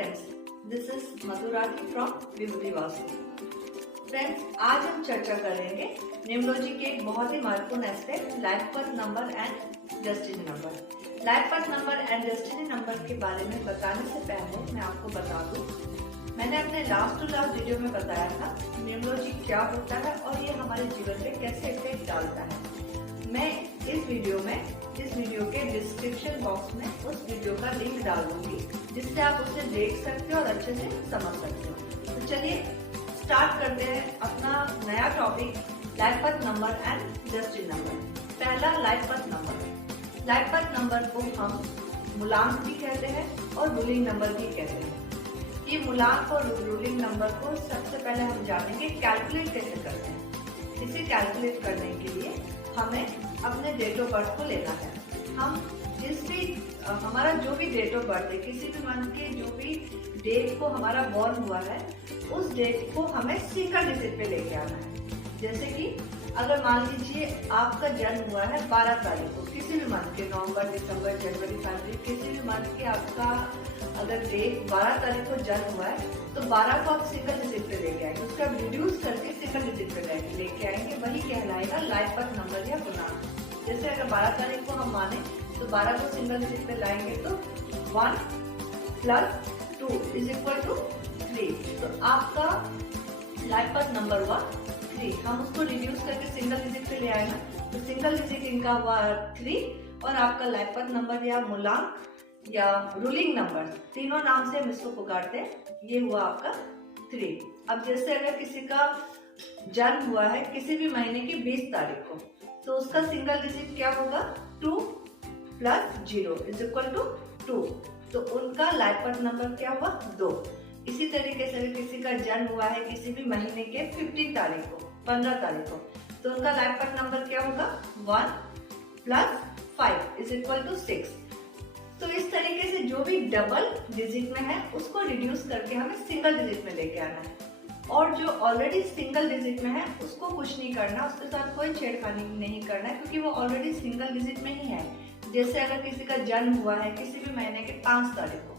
Friends, this is Madhurani from Vibhuti vastu. Friends, आज हम चर्चा करेंगे न्यूमरोलॉजी के एक बहुत ही महत्वपूर्ण aspect life path number and destiny number. Life path number and destiny number के बारे में बताने से पहले मैं आपको बता दूं, मैंने अपने लास्ट टू लास्ट वीडियो में बताया था न्यूमरोलॉजी क्या होता है और ये हमारे जीवन पे कैसे इफेक्ट डालता है। मैं इस वीडियो के डिस्क्रिप्शन बॉक्स में उस वीडियो का लिंक डाल दूंगी, जिससे आप उसे देख सकते हो और अच्छे से समझ सकते हो। तो चलिए स्टार्ट करते हैं अपना नया topic, life path number and destiny number. पहला life path number. Life path number को हम मूलांक भी कहते हैं और रूलिंग नंबर भी कहते हैं। ये मूलांक और रूलिंग नंबर को सबसे पहले हम जानेंगे कैलकुलेट कैसे करते हैं। इसे कैलकुलेट करने के लिए हमें अपने डेट ऑफ बर्थ को लेना है। हम हमारा जो भी डेट ऑफ बर्थ है, किसी भी मंथ के जो भी डेट को हमारा बॉर्न हुआ है, उस डेट को हमें सिंगल डिजिट पे लेके आना है। जैसे कि अगर मान लीजिए आपका जन्म हुआ है 12 तारीख को, किसी भी मंथ के, नवंबर, दिसंबर, जनवरी, फरवरी, किसी भी मंथ के आपका अगर डेट 12 तारीख को जन्म हुआ है, तो 12 को आप सिंगल डिजिट पे लेके आएंगे, उसका रिड्यूस करके सिंगल डिजिट पे लेके आएंगे, वही कहलाएगा लाइफ पाथ नंबर या गुणांक। जैसे अगर 12 तारीख को हम माने तो 12 को सिंगल डिजिट पे लाएंगे तो 1 + 2 = 3। तो आपका लाइफ पाथ नंबर हुआ 3। हम उसको रिड्यूस करके सिंगल डिजिट पे ले आएगा, तो सिंगल डिजिट इनका हुआ 3 और आपका लाइफ पाथ नंबर या मूलांक या रूलिंग नंबर, तीनों नाम से हम इसको पुकारते हैं, ये हुआ आपका 3। अब जैसे अगर किसी का जन्म हुआ है किसी भी महीने की 20 तारीख को, तो उसका सिंगल डिजिट क्या होगा? 2 + 0 = 2। तो उनका लाइफ पाथ नंबर क्या हुआ? 2। इसी तरीके से अगर किसी का जन्म हुआ है किसी भी महीने के 15 तारीख को, 15 तारीख को, तो उनका लाइफ पाथ नंबर क्या होगा? 1 + 5 = 6। तो इस तरीके से जो भी डबल डिजिट में है उसको रिड्यूस करके हमें सिंगल डिजिट में लेके आना है, और जो ऑलरेडी सिंगल डिजिट में है उसको कुछ नहीं करना, उसके साथ कोई छेड़खानी नहीं करना है, क्योंकि वो ऑलरेडी सिंगल डिजिट में ही है। जैसे अगर किसी का जन्म हुआ है किसी भी महीने के 5 तारीख को,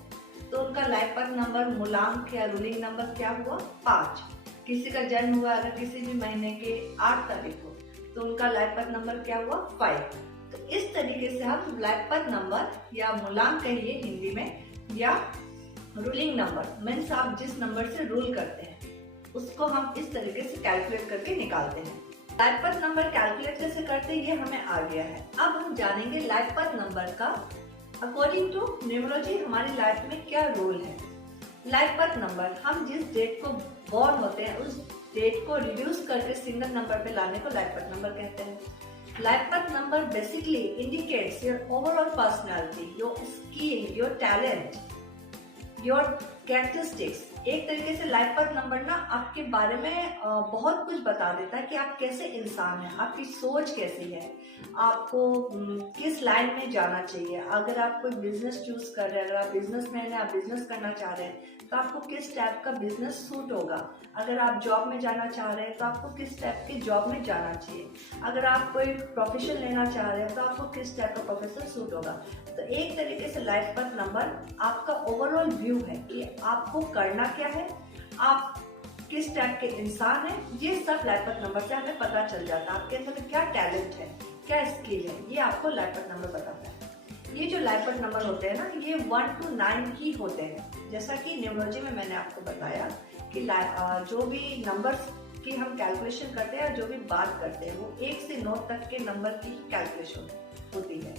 तो उनका लाइफ पाथ नंबर, मूलांक या रूलिंग नंबर क्या हुआ? 5। किसी का जन्म हुआ अगर किसी भी महीने के 8 तारीख को, तो उनका लाइफ पाथ नंबर क्या हुआ? 5। तो इस तरीके से हम लाइफ पाथ नंबर या मूलांक कहिए हिंदी में, या रूलिंग नंबर मीन्स आप जिस नंबर से रूल करते हैं उसको हम इस तरीके से कैलकुलेट करके निकालते हैं। लाइफ पाथ नंबर कैलकुलेट कैसे करते हैं ये हमें आ गया है। अब हम जानेंगे लाइफ पाथ नंबर का अकॉर्डिंग टू न्यूमरोलॉजी हमारी लाइफ में क्या रोल है। लाइफ पाथ नंबर, हम जिस डेट को बॉर्न होते हैं उस डेट को रिड्यूस करके सिंगल नंबर पे लाने को लाइफ पाथ नंबर कहते हैं। Life path number basically indicates your overall personality, your skill, your talent, your characteristics. एक तरीके से लाइफ पाथ नंबर ना आपके बारे में बहुत कुछ बता देता है कि आप कैसे इंसान हैं, आपकी सोच कैसी है, आपको किस लाइन में जाना चाहिए। अगर आप कोई बिजनेस चूज कर रहे हैं, अगर आप बिजनेसमैन हैं, आप बिजनेस करना चाह रहे हैं, तो आपको किस टाइप का बिजनेस सूट होगा। अगर आप जॉब में जाना चाह रहे हैं तो आपको किस टाइप की जॉब में जाना चाहिए। अगर आप कोई प्रोफेशन लेना चाह रहे हैं तो आपको किस टाइप का प्रोफेशन सूट होगा। तो एक तरीके से लाइफ पाथ नंबर आपका ओवरऑल व्यू है कि आपको करना क्या है, आप किस टाइप के इंसान हैं, ये सब लाइफ पाथ नंबर से हमें पता चल जाता है। आपके अंदर क्या टैलेंट है, क्या स्किल है, ये आपको लाइफ पाथ नंबर बताता है। ये जो लाइफ पाथ नंबर होते हैं ना, ये 1 to 9 ही होते हैं। जैसा कि न्यूमरोलॉजी में मैंने आपको बताया कि जो भी नंबर्स की हम कैलकुलेशन करते हैं, जो भी बात करते हैं, वो 1 से 9 तक के नंबर की कैलकुलेशन होती है,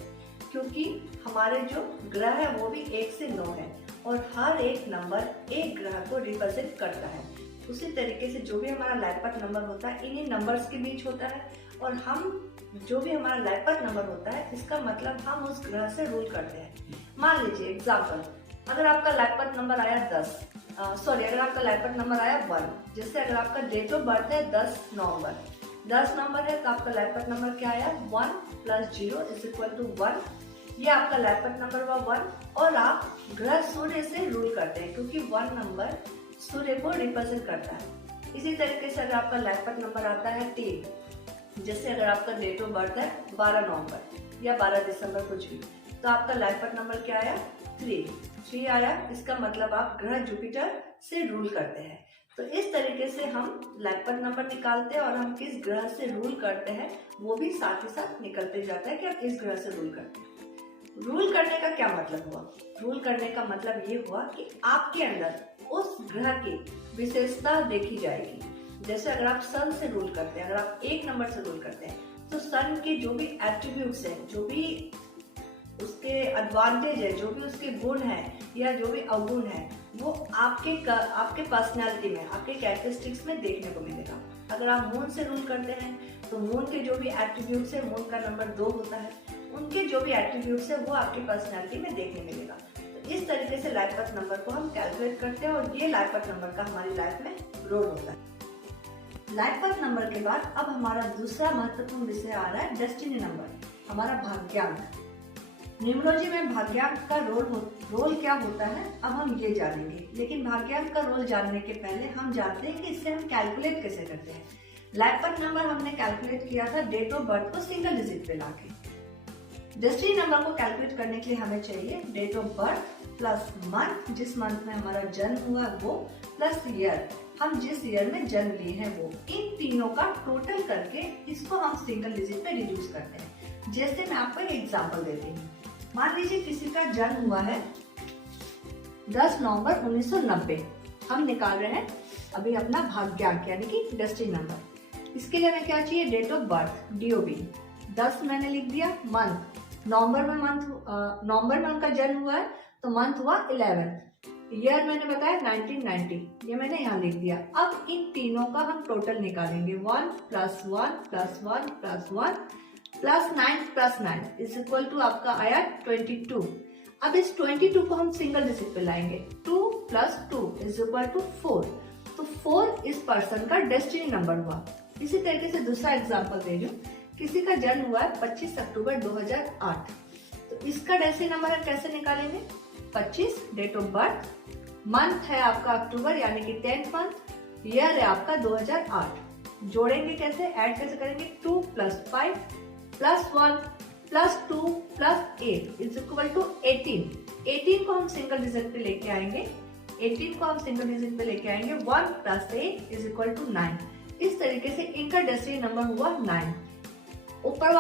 क्योंकि हमारे जो ग्रह है वो भी 1 से 9 है और हर एक नंबर एक ग्रह को रिप्रेजेंट करता है। उसी तरीके से जो भी हमारा लाइफ पाथ नंबर होता है इन्हीं नंबर्स के बीच होता है, और हम जो भी हमारा लाइफ पाथ नंबर होता है इसका मतलब हम उस ग्रह से रूल करते हैं। मान लीजिए एग्जाम्पल, अगर आपका लाइफ पाथ नंबर आया अगर आपका लाइफ पाथ नंबर आया 1, जैसे अगर आपका डेट ऑफ बर्थ है 10 नवंबर, 10 नंबर है, तो आपका लाइफ पाथ नंबर क्या आया? 1 + 0 = 1। ये आपका लाइफ पाथ नंबर हुआ 1, और आप ग्रह सूर्य से रूल करते हैं, क्योंकि 1 नंबर सूर्य को रिप्रेजेंट करता है। इसी तरीके से अगर आपका लाइफ पाथ नंबर आता है 3, जैसे अगर आपका डेट ऑफ बर्थ है 12 नवंबर या 12 दिसंबर कुछ भी, तो आपका लाइफ पाथ नंबर क्या आया? 3 आया। इसका मतलब आप ग्रह जुपिटर से रूल करते हैं। तो इस तरीके से हम लाइफ पाथ नंबर निकालते हैं और हम किस ग्रह से रूल करते हैं वो भी साथ ही साथ निकलते जाता है कि आप इस ग्रह से रूल करते हैं। रूल करने का क्या मतलब हुआ? रूल करने का मतलब ये हुआ कि आपके अंदर उस ग्रह की विशेषता देखी जाएगी। जैसे अगर आप सन से रूल करते हैं, अगर आप 1 नंबर से रूल करते हैं, तो सन के जो भी एट्रीब्यूट्स हैं, जो भी उसके एडवांटेज है, जो भी उसके गुण है या जो भी अवगुण है, वो आपके पर्सनालिटी में, आपके कैरेक्टरिस्टिक्स में देखने को मिलेगा। अगर आप मून से रूल करते हैं तो मून के जो भी एट्रीब्यूट्स है, मून का नंबर 2 होता है, उनके जो भी एट्रीब्यूट्स है वो आपकी पर्सनालिटी में देखने मिलेगा। तो इस तरीके से लाइफ पाथ नंबर को हम कैलकुलेट करते हैं और ये लाइफ पाथ नंबर का हमारी लाइफ में रोल होता है। लाइफ पाथ नंबर के बाद अब हमारा दूसरा महत्वपूर्ण विषय आ रहा है डेस्टिनी नंबर, हमारा भाग्यांक। न्यूमरोलॉजी में भाग्यांक का रोल क्या होता है अब हम ये जानेंगे, लेकिन भाग्यांक का रोल जानने के पहले हम जानते हैं कि इससे हम कैलकुलेट कैसे करते हैं। लाइफ पाथ नंबर हमने कैलकुलेट किया था डेट ऑफ बर्थ को सिंगल डिजिट पे लाके। डेस्टिनी नंबर को कैलकुलेट करने के लिए हमें चाहिए date of birth plus month, जिस मंथ में हमारा जन्म हुआ वो, प्लस ईयर, हम जिस ईयर में जन्म लिए हैं वो। इन तीनों का टोटल करके इसको हम सिंगल डिजिट पे रिड्यूस करते हैं। जैसे मैं आपको एक एग्जांपल देती हूँ। मान लीजिए किसी का जन्म हुआ है 10 नवंबर 1990। हम निकाल रहे हैं अभी अपना भाग्यांक यानी कि डेस्टिनी नंबर। इसके लिए हमें क्या चाहिए? डेट ऑफ बर्थ DOB 10 मैंने लिख दिया। मंथ, नवंबर में उनका जन्म हुआ है तो मंथ हुआ 11। ईयर मैंने बताया 1990, ये मैंने यहाँ लिख दिया। अब इन तीनों का हम टोटल निकालेंगे। 1 + 1 + 1 + 1 + 9 + 9 इज इक्वल टू आपका आया 22। अब इस 22 को हम सिंगल डिजिट पे लाएंगे। 2 + 2 इज इक्वल टू 4। तो 4 इस पर्सन का डेस्टिनी नंबर हुआ। इसी तरीके से दूसरा एग्जाम्पल दे रही हूँ। किसी का जन्म हुआ है 25 अक्टूबर 2008, तो इसका डेस्टिनी नंबर हम कैसे निकालेंगे? 25 डेट ऑफ बर्थ, मंथ है आपका अक्टूबर यानी कि 10th मंथ, ईयर है आपका 2008। जोड़ेंगे कैसे, ऐड कैसे करेंगे? 2 + 5 + 1 + 2 + 8 इज इक्वल टू 18। 18 को हम सिंगल डिजिट पे लेके आएंगे। 1 + 8 इज इक्वल टू 9। इस तरीके से इनका डेस्टिनी नंबर हुआ 9। ऊपर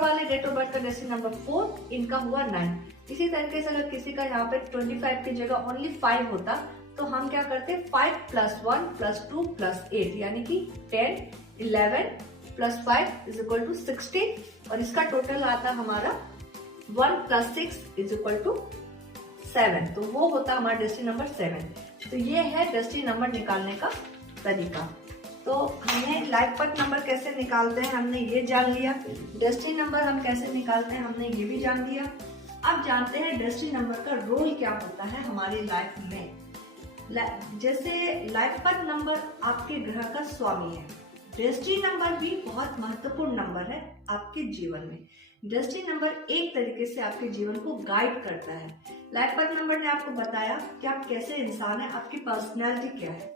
वाले डेट ऑफ बर्थ का डेस्टिनी नंबर 4, इनका हुआ 9। इसी तरीके से अगर किसी का यहाँ पे 25 की जगह ओनली 5 होता तो हम क्या करते? 5 + 1 + 2 + 8 यानी कि 10, 11 + 5 इज इक्वल टू 16 और इसका टोटल आता हमारा 1 + 6 इज इक्वल टू 7। तो वो होता हमारा डेस्टिनी नंबर 7। तो ये है डेस्टिनी नंबर निकालने का तरीका। तो हमने लाइफ पाथ नंबर कैसे निकालते हैं हमने ये जान लिया। डेस्टिनी नंबर हम कैसे निकालते हैं हमने ये भी जान लिया। अब जानते हैं डेस्टिनी नंबर का रोल क्या होता है हमारी लाइफ में। जैसे लाइफ पाथ नंबर आपके ग्रह का स्वामी है, डेस्टिनी नंबर भी बहुत महत्वपूर्ण नंबर है आपके जीवन में। डेस्टिनी नंबर एक तरीके से आपके जीवन को गाइड करता है। लाइफ पाथ नंबर ने आपको बताया कि आप कैसे इंसान है, आपकी पर्सनैलिटी क्या है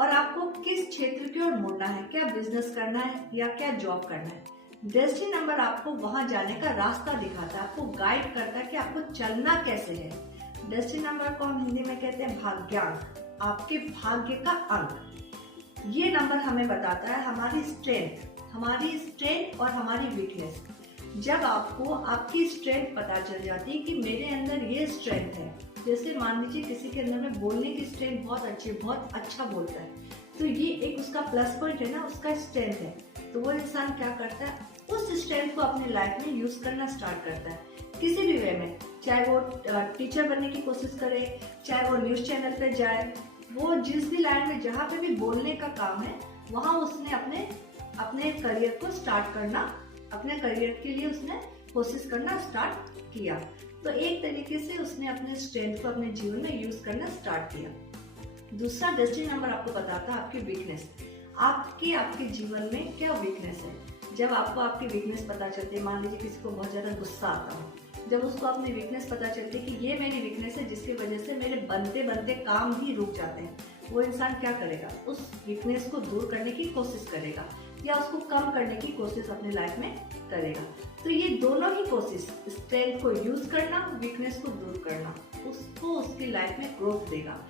और आपको किस क्षेत्र की ओर मुड़ना है, क्या बिजनेस करना है या क्या जॉब करना है। डेस्टिनी नंबर आपको वहां जाने का रास्ता दिखाता है, आपको गाइड करता है कि आपको चलना कैसे है। डेस्टिनी नंबर को हम हिंदी में कहते हैं भाग्यांक, आपके भाग्य का अंक। ये नंबर हमें बताता है हमारी स्ट्रेंथ और हमारी वीकनेस। जब आपको आपकी स्ट्रेंथ पता चल जाती है कि मेरे अंदर ये स्ट्रेंथ है, जैसे मान लीजिए किसी के अंदर में बोलने की स्ट्रेंथ बहुत अच्छी, बहुत अच्छा बोलता है, तो ये एक उसका प्लस पॉइंट है ना, उसका स्ट्रेंथ है। तो वो इंसान क्या करता है, उस स्ट्रेंथ को अपनी लाइफ में यूज करना स्टार्ट करता है किसी भी वे में। चाहे वो टीचर बनने की कोशिश करे, चाहे वो न्यूज चैनल पे जाए, वो जिस भी लाइन में जहाँ पे भी बोलने का काम है वहाँ उसने अपने करियर को स्टार्ट करना, अपने करियर के लिए उसने कोशिश करना स्टार्ट किया। तो एक तरीके से उसने अपने स्ट्रेंथ को अपने जीवन में यूज करना स्टार्ट किया। दूसरा डेस्टिनी नंबर आपको बताता है आपकी वीकनेस, आपके जीवन में क्या वीकनेस है। जब आपको आपकी वीकनेस पता चलती है, मान लीजिए किसी को बहुत ज्यादा गुस्सा आता है, जब उसको अपनी वीकनेस पता चलती है कि ये मेरी वीकनेस है जिसकी वजह से मेरे बनते बनते काम भी रुक जाते हैं, वो इंसान क्या करेगा, उस वीकनेस को दूर करने की कोशिश करेगा। या उसको कम करने की कोशिश अपनी लाइफ में करेगा। तो ये दोनों ही कोशिश, स्ट्रेंथ को यूज करना, वीकनेस को दूर करना, उसको उसकी लाइफ में ग्रोथ देगा।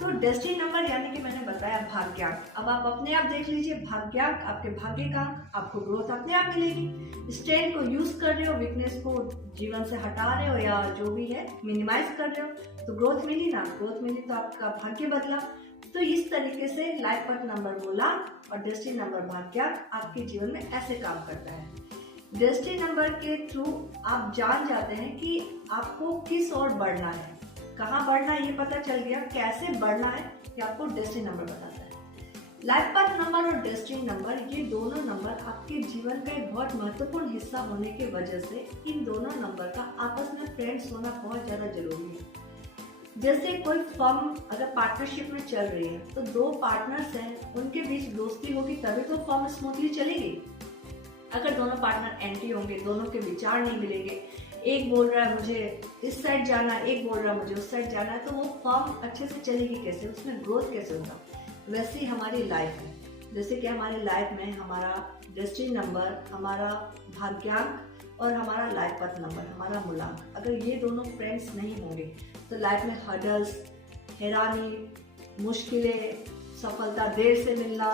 तो डेस्टिनी नंबर यानी कि मैंने बताया भाग्यांक। अब आप अपने आप देख लीजिए, भाग्यांक आपके भाग्य का, आपको ग्रोथ अपने आप मिलेगी। स्ट्रेंथ को यूज कर रहे हो, वीकनेस को जीवन से हटा रहे हो या जो भी है मिनिमाइज कर रहे हो, तो ग्रोथ मिली ना, ग्रोथ मिली तो आपका भाग्य बदला। तो इस तरीके से लाइफ पाथ नंबर मूलांक और डेस्टिनी नंबर भाग्यांक आपके जीवन में ऐसे काम करता है। डेस्टिनी नंबर के थ्रू आप जान जाते हैं कि आपको किस ओर बढ़ना है, कहाँ बढ़ना है ये पता चल गया, कैसे बढ़ना है ये आपको डेस्टिनी नंबर बताता है। लाइफ पाथ नंबर और डेस्टिनी नंबर, ये दोनों नंबर आपके जीवन का एक बहुत महत्वपूर्ण हिस्सा होने की वजह से इन दोनों नंबर का आपस में फ्रेंड्स होना बहुत ज्यादा जरूरी है। जैसे कोई फर्म अगर पार्टनरशिप में चल रही है तो दो पार्टनर्स हैं, उनके बीच दोस्ती होगी तभी तो फर्म स्मूथली चलेगी। अगर दोनों पार्टनर एंटी होंगे, दोनों के विचार नहीं मिलेंगे, एक बोल रहा है मुझे इस साइड जाना है, एक बोल रहा है मुझे उस साइड जाना है, तो वो फर्म अच्छे से चलेगी कैसे, उसमें ग्रोथ कैसे होगा। वैसे ही हमारी लाइफ है, जैसे कि हमारी लाइफ में हमारा डेस्टिनी नंबर, हमारा भाग्यांक और हमारा लाइफ पाथ नंबर, हमारा मूलांक, अगर ये दोनों फ्रेंड्स नहीं होंगे तो लाइफ में हर्डल्स, हैरानी, मुश्किलें, सफलता देर से मिलना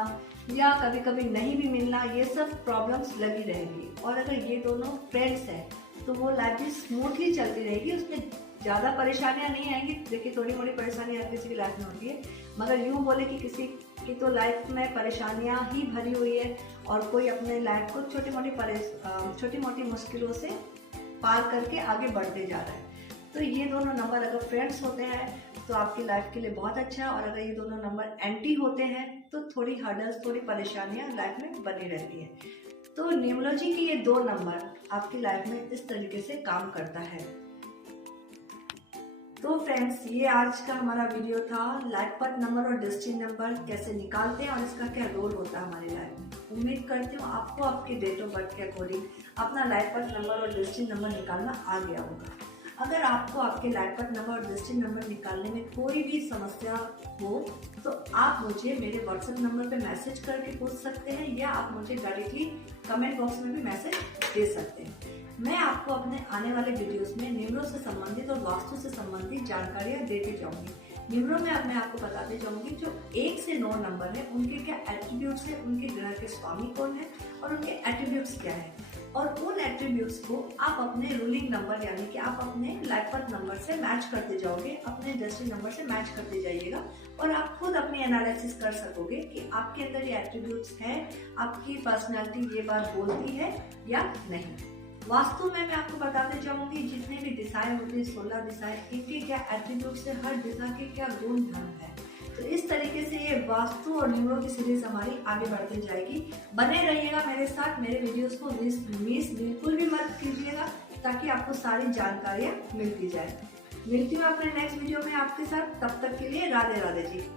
या कभी कभी नहीं भी मिलना, ये सब प्रॉब्लम्स लगी रहेंगी। और अगर ये दोनों फ्रेंड्स हैं तो वो लाइफ भी स्मूथली चलती रहेगी, उसमें ज़्यादा परेशानियां नहीं आएंगी। देखिए थोड़ी मोड़ी परेशानी हर किसी की लाइफ में होती है, मगर यूँ बोले कि किसी की तो लाइफ में परेशानियां ही भरी हुई है और कोई अपने लाइफ को छोटी मोटी मुश्किलों से पार करके आगे बढ़ते जा रहा है। तो ये दोनों नंबर अगर फ्रेंड्स होते हैं तो आपकी लाइफ के लिए बहुत अच्छा है, और अगर ये दोनों नंबर एंटी होते हैं तो थोड़ी हर्डल्स, थोड़ी परेशानियां लाइफ में बनी रहती है। तो न्यूमरोलॉजी के ये दो नंबर आपकी लाइफ में इस तरीके से काम करता है। तो फ्रेंड्स, ये आज का हमारा वीडियो था, लाइफ पाथ नंबर और डेस्टिनी नंबर कैसे निकालते हैं और इसका क्या रोल होता है हमारी लाइफ में। उम्मीद करती हूँ आपको आपके डेट ऑफ बर्थ के अकॉर्डिंग अपना लाइफ पाथ नंबर और डेस्टिनी नंबर निकालना आ गया होगा। अगर आपको आपके लाइफ पाथ नंबर और डेस्टिनी नंबर निकालने में कोई भी समस्या हो तो आप मुझे मेरे व्हाट्सएप नंबर पे मैसेज करके पूछ सकते हैं, या आप मुझे डायरेक्टली कमेंट बॉक्स में भी मैसेज दे सकते हैं। मैं आपको अपने आने वाले वीडियोस में न्यूमरो से संबंधित और वास्तु से संबंधित जानकारियां देती जाऊंगी। न्यूमरो में अब मैं आपको बताते जाऊंगी जो 1 से 9 नंबर है उनके क्या एट्रीब्यूट्स है, उनके ग्रह के स्वामी कौन है और उनके एट्रीब्यूट्स क्या है, और उन एट्रीब्यूट्स को आप अपने रूलिंग नंबर यानी कि आप अपने लाइफ पाथ नंबर से मैच करते जाओगे, अपने डेस्टिनी नंबर से मैच करते जाइएगा, और आप खुद अपनी एनालिसिस कर सकोगे कि आपके अंदर ये एट्रीब्यूट्स हैं, आपकी पर्सनैलिटी ये बात बोलती है या नहीं। वास्तु में मैं आपको बताते जाऊंगी जितने भी दिशाएं होती है, 16 दिशाएं, इनके क्या एट्रीब्यूट्स है, हर दिशा के क्या गुण धर्म है। तो इस तरीके से ये वास्तु और न्यूमरो की सीरीज हमारी आगे बढ़ती जाएगी। बने रहिएगा मेरे साथ, मेरे वीडियोस को मिस बिल्कुल भी मत कीजिएगा ताकि आपको सारी जानकारियां मिलती जाए। मिलती हूँ अपने नेक्स्ट वीडियो में आपके साथ, तब तक के लिए राधे राधे जी।